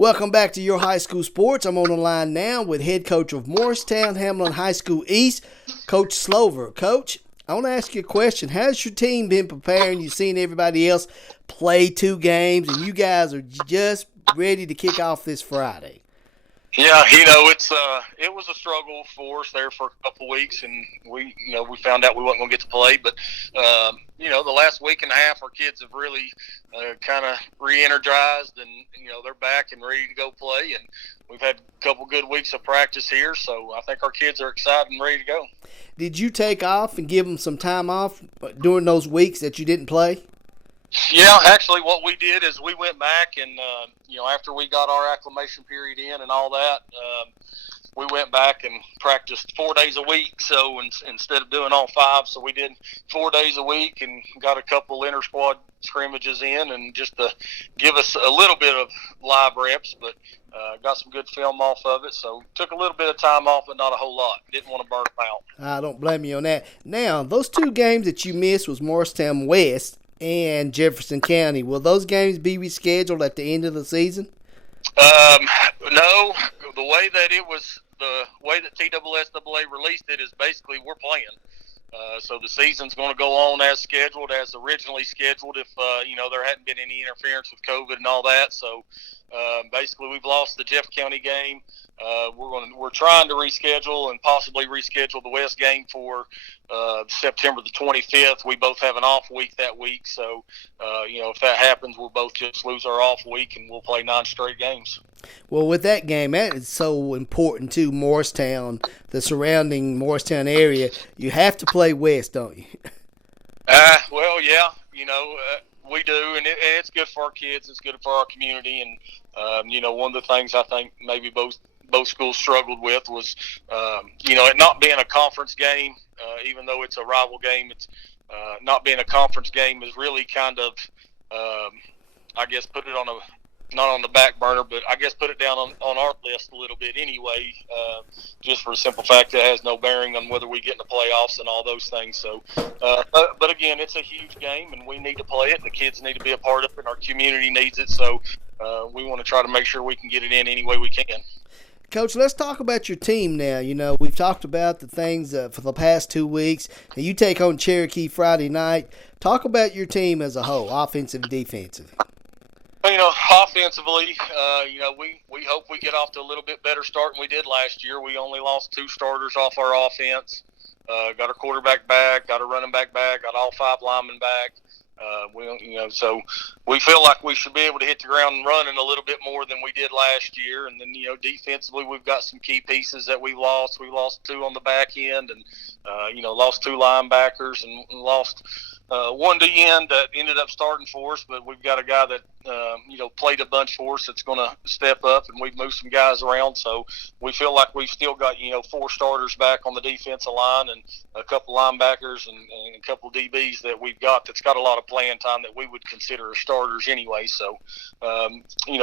Welcome back to Your High School Sports. I'm on the line now with head coach of Morristown Hamlin High School East, Coach Slover. Coach, I want to ask you a question. How's your team been preparing? You've seen everybody else play 2 games, and you guys are just ready to kick off this Friday. Yeah, it was a struggle for us there for a couple of weeks, and we found out we wasn't going to get to play. But the last week and a half, our kids have really kind of re-energized, and they're back and ready to go play. And we've had a couple good weeks of practice here, so I think our kids are excited and ready to go. Did you take off and give them some time off during those weeks that you didn't play? Yeah, actually what we did is we went back and, after we got our acclimation period in and all that, we went back and practiced 4 days a week. So instead of doing all 5, so we did 4 days a week and got a couple inter-squad scrimmages in and just to give us a little bit of live reps, but got some good film off of it. So took a little bit of time off, but not a whole lot. Didn't want to burn them out. I don't blame you on that. Now, those 2 games that you missed was Morristown West and Jefferson County. Will those games be rescheduled at the end of the season? No. The way that TSSAA released it is basically we're playing. So the season's going to go on as scheduled, as originally scheduled. If there hadn't been any interference with COVID and all that. So basically, we've lost the Jeff County game. We're trying to reschedule and possibly reschedule the West game for September the 25th. We both have an off week that week, so if that happens, we'll both just lose our off week and we'll play 9 straight games. Well, with that game, that is so important to Morristown, the surrounding Morristown area. You have to play West, don't you? Well, yeah, we do, and it's good for our kids. It's good for our community, and one of the things I think maybe both schools struggled with was, it not being a conference game, even though it's a rival game. It's not being a conference game is really kind of, I guess, put it on not on the back burner, but I guess put it down on our list a little bit anyway, just for the simple fact that it has no bearing on whether we get in the playoffs and all those things. So, but again, it's a huge game, and we need to play it. The kids need to be a part of it, and our community needs it. So we want to try to make sure we can get it in any way we can. Coach, let's talk about your team now. We've talked about the things for the past 2 weeks, and you take on Cherokee Friday night. Talk about your team as a whole, offensive and defensive. Offensively, we hope we get off to a little bit better start than we did last year. We only lost 2 starters off our offense. Got our quarterback back, got our running back back, got all 5 linemen back. So we feel like we should be able to hit the ground running a little bit more than we did last year. And then, defensively, we've got some key pieces that we lost. We lost 2 on the back end and, lost 2 linebackers and lost one D-end that ended up starting for us. But we've got a guy that, played a bunch for us that's going to step up, and we've moved some guys around. So we feel like we've still got, 4 starters back on the defensive line and a couple linebackers and a couple DBs that we've got that's got a lot of playing time that we would consider as starters anyway. So,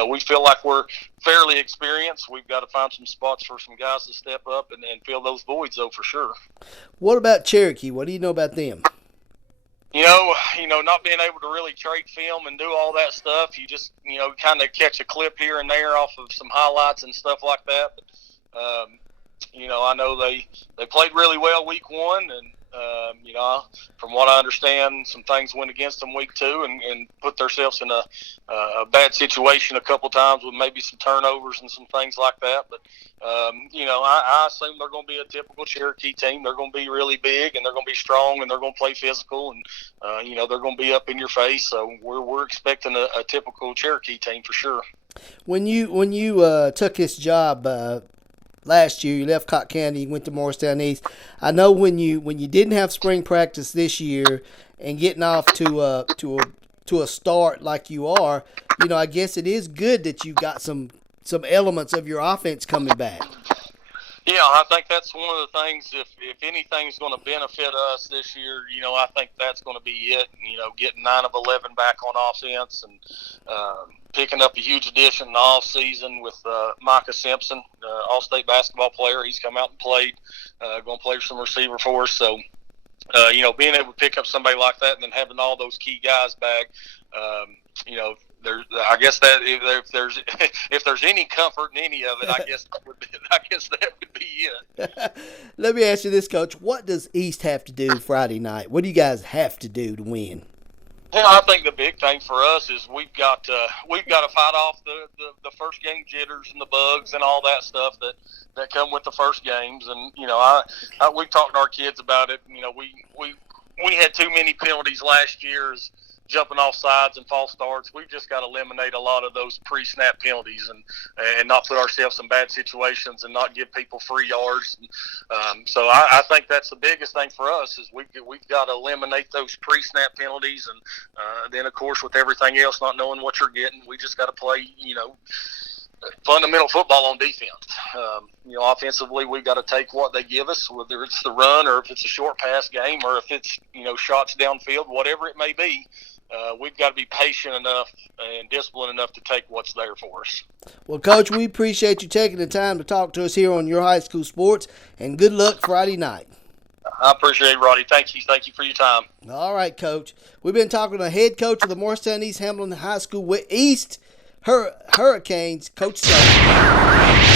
we feel like we're fairly experienced. We've got to find some spots for some guys to step up and fill those voids, though, for sure. What about Cherokee? What do you know about them? Not being able to really trade film and do all that stuff, you just, kind of catch a clip here and there off of some highlights and stuff like that. But, I know they played really well week 1, and, from what I understand, some things went against them week 2 and put themselves in a bad situation a couple times with maybe some turnovers and some things like that. But, I assume they're going to be a typical Cherokee team. They're going to be really big, and they're going to be strong, and they're going to play physical, and, they're going to be up in your face. So we're expecting a typical Cherokee team for sure. When you took this job last year, you left Cott County, you went to Morristown East. I know when you didn't have spring practice this year and getting off to a start like you are, I guess it is good that you got some elements of your offense coming back. Yeah, I think that's one of the things. If anything's going to benefit us this year, I think that's going to be it. Getting 9 of 11 back on offense and picking up a huge addition in the off season with Micah Simpson, all-state basketball player. He's come out and played, going to play some receiver for us. So, being able to pick up somebody like that and then having all those key guys back, I guess that if there's any comfort in any of it, I guess that would be it. Let me ask you this, Coach. What does East have to do Friday night? What do you guys have to do to win? Well, I think the big thing for us is we've got to fight off the first game jitters and the bugs and all that stuff that come with the first games. And we've talked to our kids about it. We had too many penalties last year, jumping off sides and false starts. We've just got to eliminate a lot of those pre-snap penalties and not put ourselves in bad situations and not give people free yards. So I think that's the biggest thing for us is we've got to eliminate those pre-snap penalties. And then, of course, with everything else, not knowing what you're getting, we just got to play, fundamental football on defense. Offensively, we've got to take what they give us, whether it's the run or if it's a short pass game or if it's, shots downfield, whatever it may be. We've got to be patient enough and disciplined enough to take what's there for us. Well, Coach, we appreciate you taking the time to talk to us here on Your High School Sports, and good luck Friday night. I appreciate it, Roddy. Thank you. Thank you for your time. All right, Coach. We've been talking to the head coach of the Morristown East Hamilton High School East Hurricanes, Coach Slover.